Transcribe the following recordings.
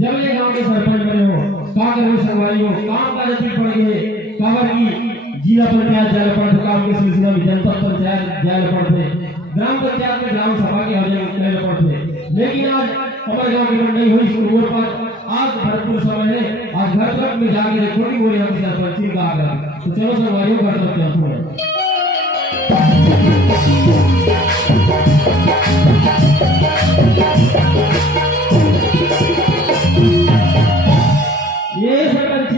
जब ये गांव के सरपंच बने हो काम करो संगवारी हो काम का जल्दी पड़ गए कावर की जिला पंचायत जाल पड़ काम के सिलसिला में जनपद पंचायत जाल पड़ते ग्राम पंचायत में ग्राम सभा के आयोजन करने पड़ते लेकिन आज हमारे गांव की नहीं हुई स्कूल पर आज भरपूर समय है आज घर घर में जाके रिकॉर्डिंग हो रही है सरपंच का आग्रह तो चलो संगवारी कर सकते हैं ये सरपंच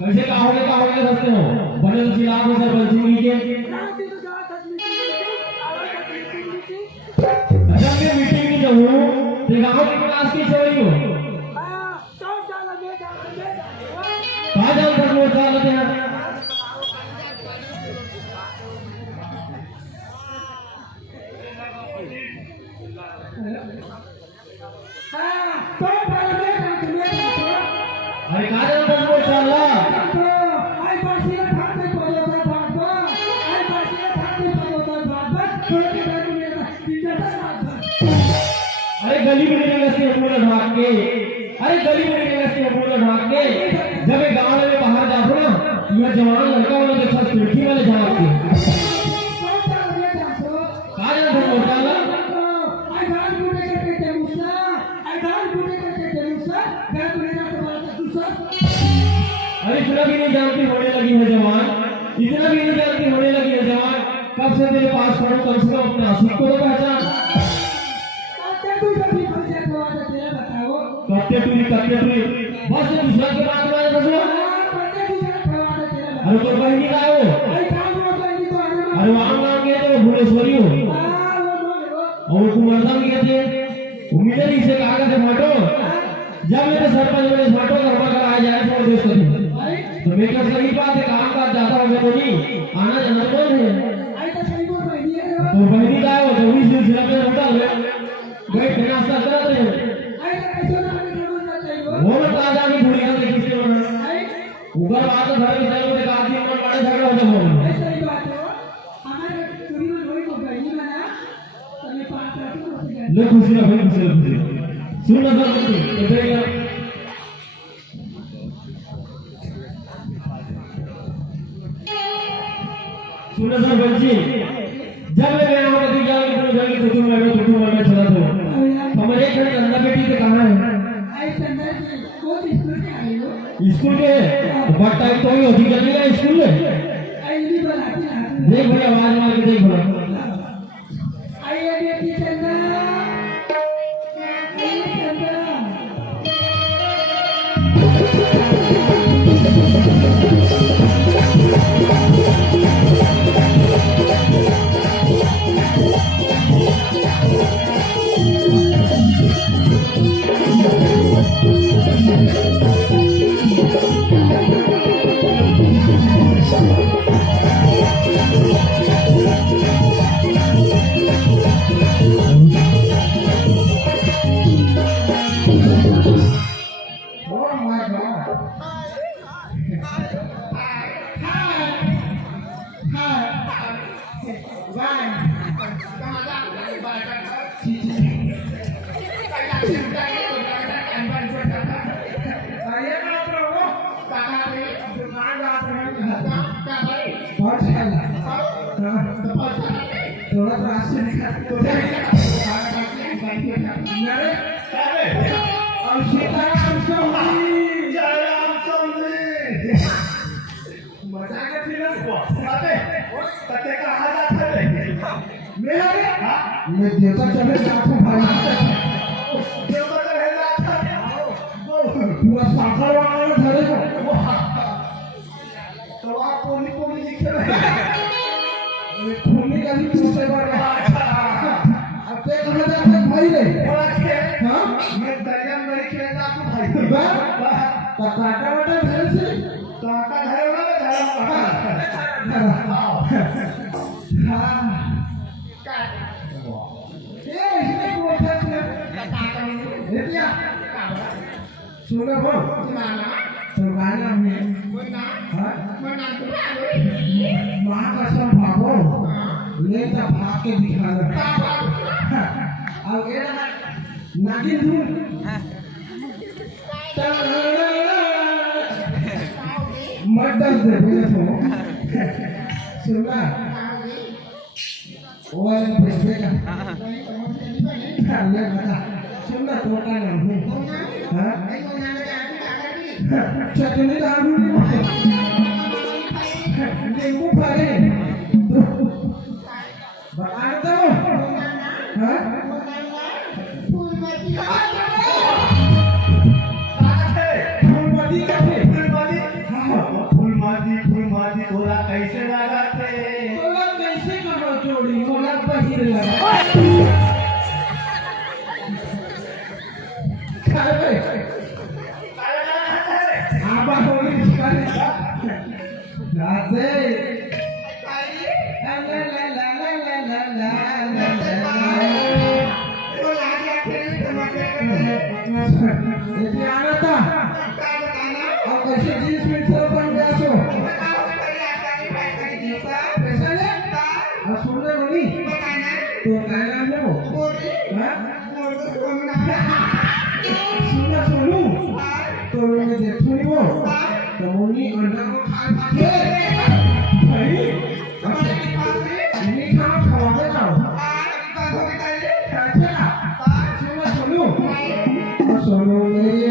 कैसे कहोगे सकते हो बने तो खिलाफ हो सरपंच के अच्छा के मीटिंग में जो हूँ ते गाँव की क्लास की छोड़ी हो कहाँ जाओ तक वो चालते हैं अरे काहे बन वो चला आई पासी का ठाक पे पड़ो था भाग दो आई पासी का ठाक पे पड़ो था भाग दो छोड़ के बैठ मेरा तीजा था अरे गली में निकल से पूरा ढाक के जब ये गांव में बाहर जाते ना ये जवान लड़का वाला के साथ खिड़की वाले जाते काहे बन वो चला आई गाल बूटे करके चलूसा घर पुरेना अरे इतना भी नहीं जानती होने लगी है जवान कब से तेरे पास पढ़ो कम से कम अपने आशिक को तो पहचान कत्ते टूरी बस ये दूसरा के बात में बसो अरे तो बहनी का हो अरे वहां नाम गए थे भुवनेश्वरी हो और कुमारधाम गए थे उम्मीद है इसे कहा गया फोटो जब मेरे सरपंच ने फोटो करवा कर आ जाए छोड़ देश को तो मैं क्या सही बात है काम का जाता हूं मैं बोली आना जाना कौन है तो बहनी का हो तो इस सिलसिले में उठा ले गए नाश्ता करा दे वो बता जानी भूल गया किससे बना ऊपर बात घर में चलो तो आदमी मन बड़े झगड़ा हो जाओ सही बात है हमारे चोरी में रोई को बहनी बना तने पांच ले खुशी ना भाई खुशी सुन ना सर तो देखिए सुन सर बच्ची जब मैं गया हूं तो जाके तो जाके तो तुम में छोड़ा दो हमारे घर चंदा बेटी से कहां है आई चंदा जी वो स्कूल के आई हो स्कूल के बट टाइम तो ही होती चलेगा स्कूल में आई नहीं बनाती देख भाई आवाज मार के देख भाई आई बेटी चंदा थोड़ा रास्ते निकाल तो मैं देवता चले जाते भाई देवता चले जाता पूरा साखर वाला धरे तो आप पोली लिखे रहे खूनी का भी पूछे बारे अब ते कहां जाते भाई रे हां मैं दरिया में खेलता तो भाई बा काटा वाटा घर से काटा घर वाला घर हां ये इसमें बोलता है काटा ya sudah bang terbanyak nih maka sama bang leta pakai di sana oke nagih dulu madas deh punya semua sudah oh berbeda kalian kata sudah tua kan hah jadi ini dahulu ini pare bakal tahu hah Phoolmali बोला कैसे लगाते बोला कैसे करो जोड़ी बोला पहिर लगा काय आबा होई शिकारी जाते ला ला ला ला ला ला ये आना था और कैसे जींस में सब बन गया सो सुनने वाली तो कहना है वो सुनना सुनू तो मैं देखूं नहीं वो तो मुन्नी अंडा को खा के भाई ini kau kawan kau सुनना सुनू सुनू मेरी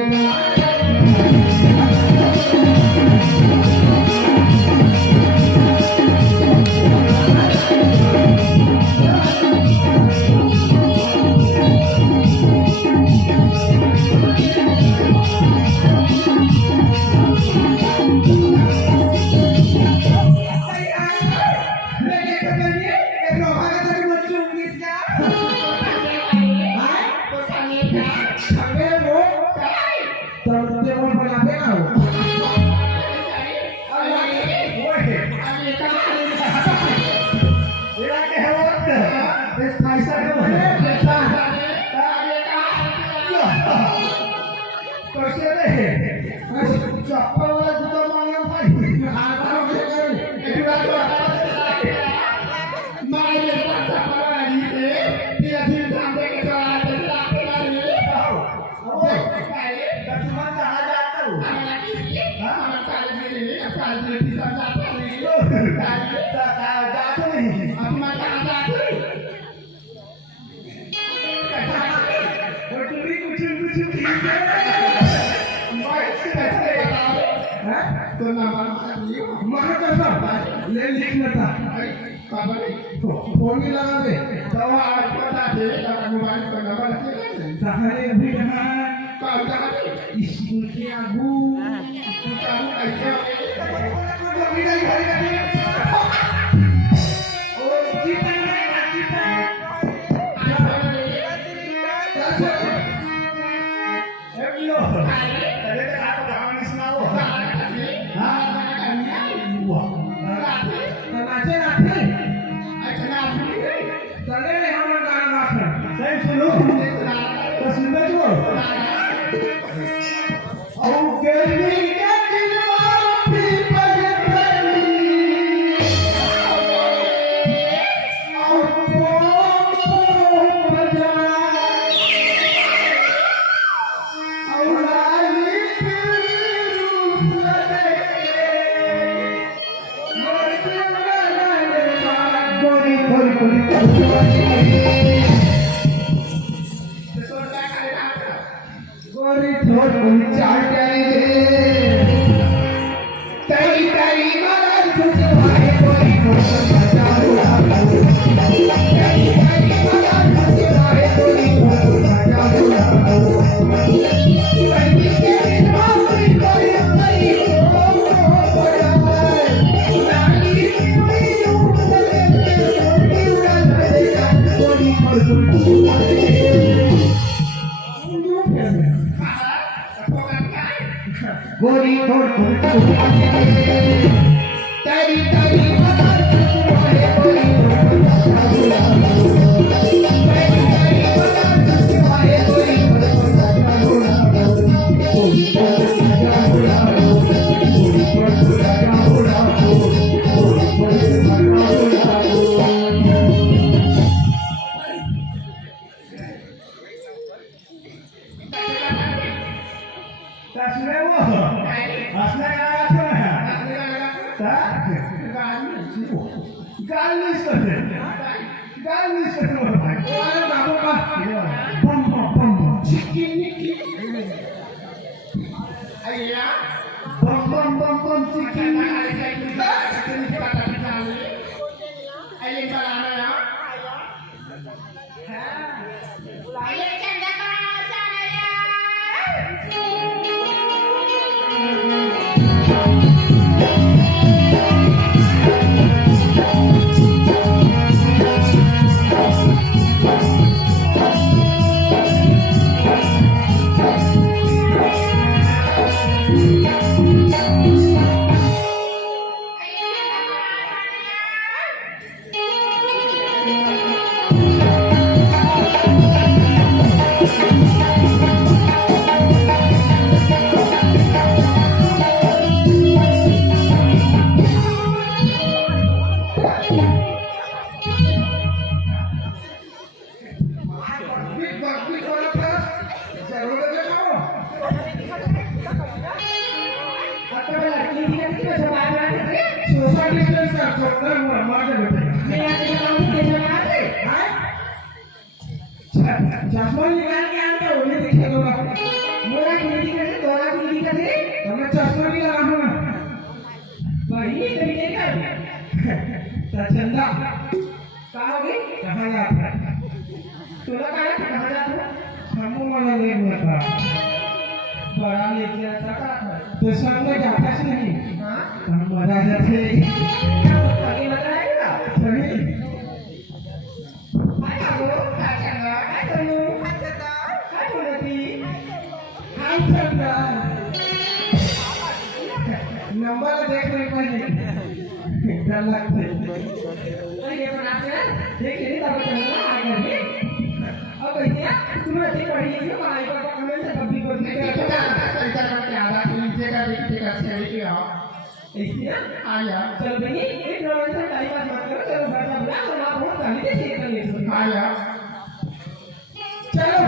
ले लिखना था फोन में लगा दे दवा आज पता दे मोबाइल का नंबर सहारे अभी कहाँ स्कूल के आगू ऐसे कसले वो असले गावात ना गालीस करते बम बम बम बम बम बम बम चिकन चश्मा निकाल के आते हो ये देखिए तो मोरा खिड़की कैसे तोरा खिड़की कैसे तुम्हें चश्मा भी लगा हूं बड़ी तरीके का चंदा कहाँ हो गई कहाँ जाता तोरा कहाँ जाता हमू वाला ले बता बड़ा लेके आता का तो संग में जाता ही नहीं हाँ हम मजा जाते आगे बताएगा सही नंबर देख नहीं पाएंगे डर लगता है ये बनाते देख नहीं तब चलना आगे अब भैया तुम्हें अच्छी पढ़ी है हमारे पापा कमेंट से कभी को नहीं करता ऐसा करके आधा नीचे का देखते का सही के आओ ऐसे आया चल बनी एक रोज से टाइम पास मत करो चलो बैठा बुला तो ना बहुत गाली दे चाहिए आया चलो